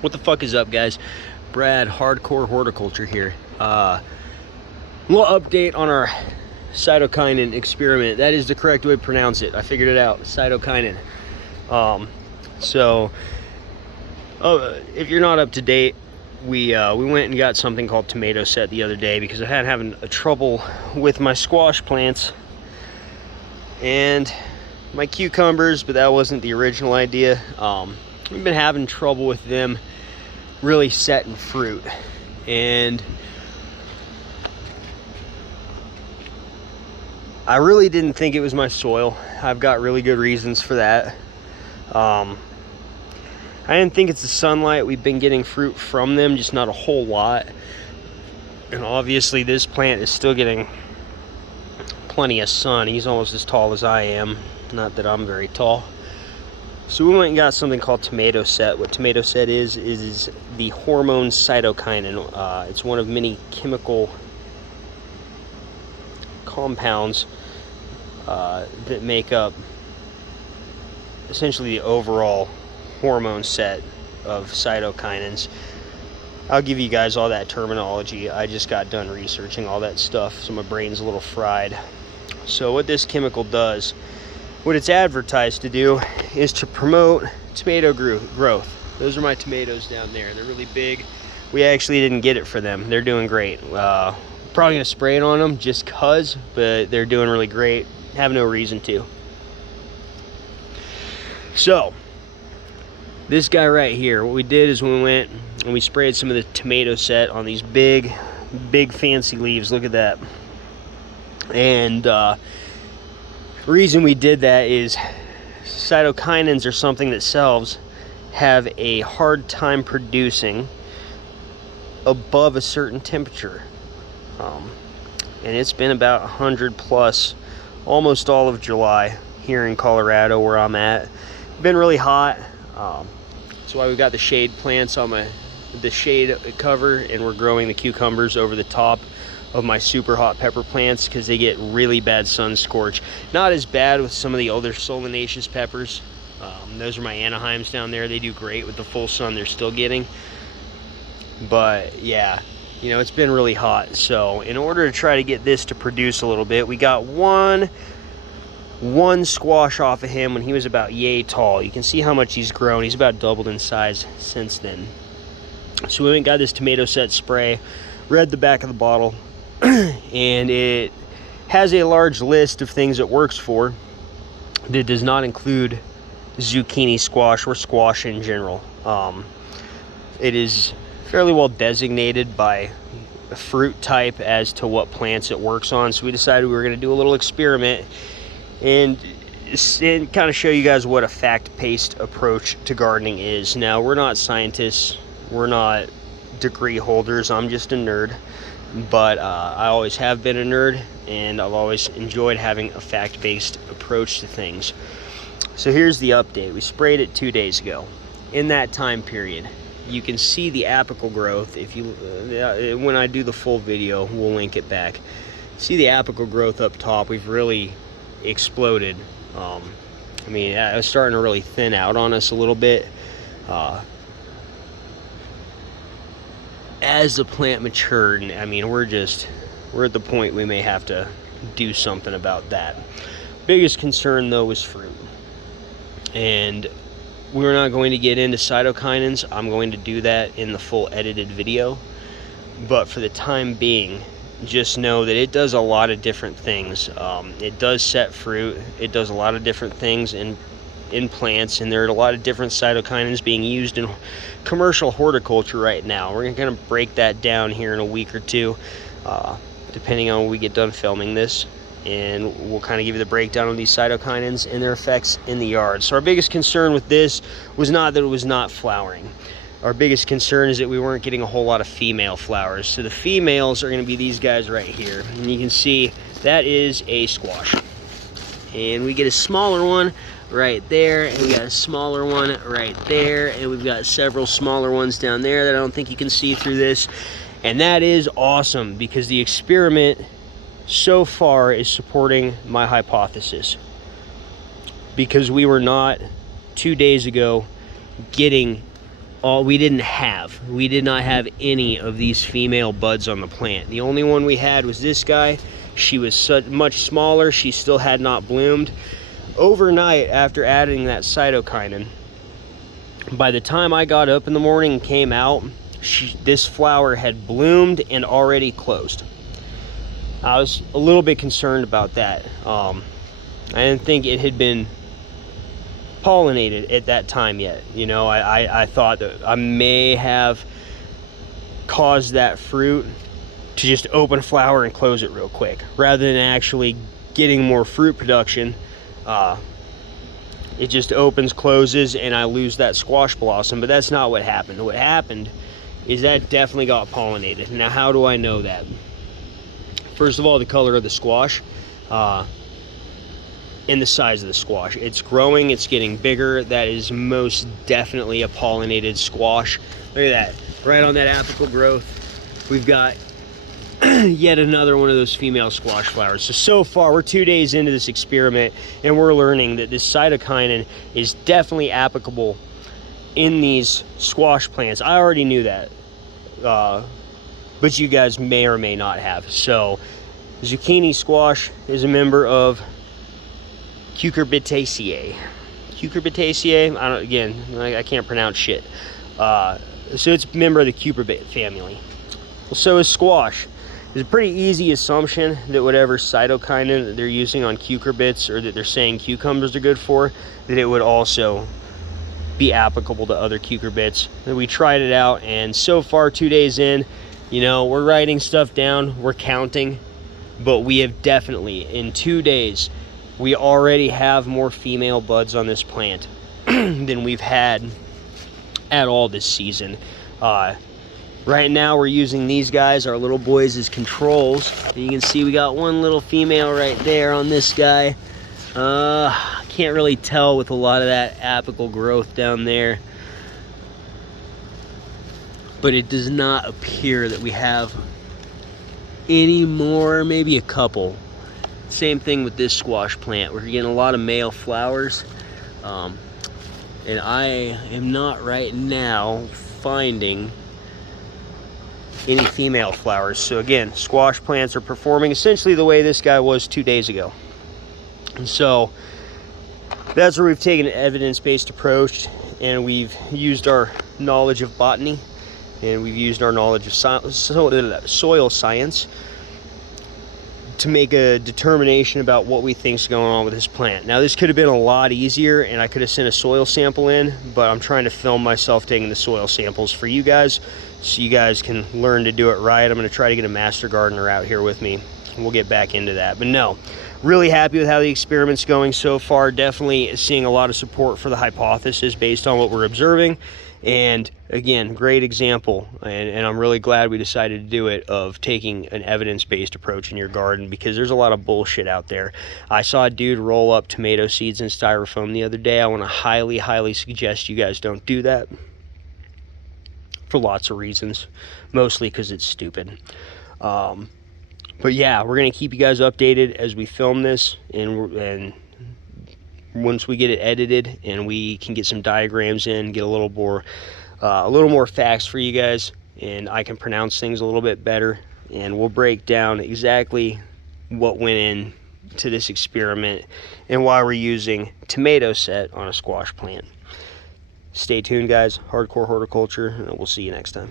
What the fuck is up, guys? Brad, Hardcore Horticulture here. Little update on our cytokinin experiment. That is the correct way to pronounce it. I figured it out. Cytokinin. If you're not up to date, we went and got something called tomato set the other day because I had having a trouble with my squash plants and my cucumbers, but that wasn't the original idea. We've been having trouble with them really setting fruit, and I really didn't think it was my soil. I've got really good reasons for that. I didn't think it's the sunlight. We've been getting fruit from them, just not a whole lot. And obviously this plant is still getting plenty of sun. He's almost as tall as I am. Not that I'm very tall. So we went and got something called tomato set. What tomato set is the hormone cytokinin. It's one of many chemical compounds that make up essentially the overall hormone set of cytokinins. I'll give you guys all that terminology. I just got done researching all that stuff, so my brain's a little fried. So what this chemical does, what it's advertised to do, is to promote tomato growth. Those are my tomatoes down there. They're really big. We actually didn't get it for them. They're doing great. Probably gonna spray it on them just cause, but they're doing really great. Have no reason to. So this guy right here, what we did is we went and we sprayed some of the tomato set on these big fancy leaves. Look at that. And the reason we did that is cytokinins are something that cells have a hard time producing above a certain temperature. And it's been about 100 plus almost all of July here in Colorado where I'm at. Been really hot. That's why we've got the shade plants on the shade cover, and we're growing the cucumbers over the top of my super hot pepper plants because they get really bad sun scorch. Not as bad with some of the other solanaceous peppers. Those are my Anaheims down there. They do great with the full sun they're still getting. But yeah, you know, it's been really hot. So in order to try to get this to produce a little bit, we got one squash off of him when he was about yay tall. You can see how much he's grown. He's about doubled in size since then. So we went and got this tomato set spray, read the back of the bottle, and it has a large list of things it works for that does not include zucchini squash or squash in general. It is fairly well designated by fruit type as to what plants it works on. So we decided we were going to do a little experiment and kind of show you guys what a fact-based approach to gardening is. Now, we're not scientists, we're not degree holders, I'm just a nerd, but I always have been a nerd, and I've always enjoyed having a fact-based approach to things. So here's the update. We sprayed it 2 days ago. In that time period, you can see the apical growth. If you when I do the full video, we'll link it back. See the apical growth up top. We've really exploded. I mean, it was starting to really thin out on us a little bit. As the plant matured, I mean, we're at the point we may have to do something about that. Biggest concern though was fruit, and we're not going to get into cytokinins. I'm going to do that in the full edited video, but for the time being, just know that it does a lot of different things. It does set fruit. It does a lot of different things in plants, and there are a lot of different cytokinins being used in commercial horticulture right now. We're going to break that down here in a week or two, depending on when we get done filming this, and we'll kind of give you the breakdown of these cytokinins and their effects in the yard. So our biggest concern with this was not that it was not flowering. Our biggest concern is that we weren't getting a whole lot of female flowers. So the females are going to be these guys right here, and you can see that is a squash, and we get a smaller one right there, and we got a smaller one right there, and we've got several smaller ones down there that I don't think you can see through this. And that is awesome because the experiment so far is supporting my hypothesis, because we were not 2 days ago getting we did not have any of these female buds on the plant. The only one we had was this guy. She was much smaller. She still had not bloomed. Overnight, after adding that cytokinin, by the time I got up in the morning and came out, this flower had bloomed and already closed. I was a little bit concerned about that. I didn't think it had been pollinated at that time yet. You know, I thought that I may have caused that fruit to just open a flower and close it real quick, rather than actually getting more fruit production. It just opens, closes, and I lose that squash blossom. But that's not what happened. What happened is that definitely got pollinated. Now, how do I know that? First of all, the color of the squash and the size of the squash. It's growing, it's getting bigger. That is most definitely a pollinated squash. Look at that, right on that apical growth. We've got yet another one of those female squash flowers. So far, we're 2 days into this experiment, and we're learning that this cytokinin is definitely applicable in these squash plants. I already knew that, but you guys may or may not have. So, zucchini squash is a member of Cucurbitaceae. Cucurbitaceae, I can't pronounce shit. So it's a member of the cucurbit family. Well, so is squash. It's a pretty easy assumption that whatever cytokinin that they're using on cucurbits, or that they're saying cucumbers are good for, that it would also be applicable to other cucurbits. And we tried it out, and so far, 2 days in, you know, we're writing stuff down, we're counting, but we have definitely, in 2 days, we already have more female buds on this plant than we've had at all this season. Right now we're using these guys, our little boys, as controls. And you can see we got one little female right there on this guy. Can't really tell with a lot of that apical growth down there, but it does not appear that we have any more, maybe a couple. Same thing with this squash plant. We're getting a lot of male flowers, and I am not right now finding any female flowers. So again, squash plants are performing essentially the way this guy was 2 days ago. And so that's where we've taken an evidence-based approach, and we've used our knowledge of botany, and we've used our knowledge of soil science to make a determination about what we think is going on with this plant. Now, this could have been a lot easier, and I could have sent a soil sample in, but I'm trying to film myself taking the soil samples for you guys, so you guys can learn to do it right. I'm going to try to get a master gardener out here with me. We'll get back into that. But no, really happy with how the experiment's going so far. Definitely seeing a lot of support for the hypothesis based on what we're observing. And again, great example, and I'm really glad we decided to do it, of taking an evidence-based approach in your garden, because there's a lot of bullshit out there. I saw a dude roll up tomato seeds in styrofoam the other day. I want to highly suggest you guys don't do that, for lots of reasons, mostly because it's stupid. But yeah, we're going to keep you guys updated as we film this, and once we get it edited and we can get some diagrams in, get a little more facts for you guys, and I can pronounce things a little bit better, and we'll break down exactly what went into this experiment and why we're using tomato set on a squash plant. Stay tuned, guys. Hardcore Horticulture, and we'll see you next time.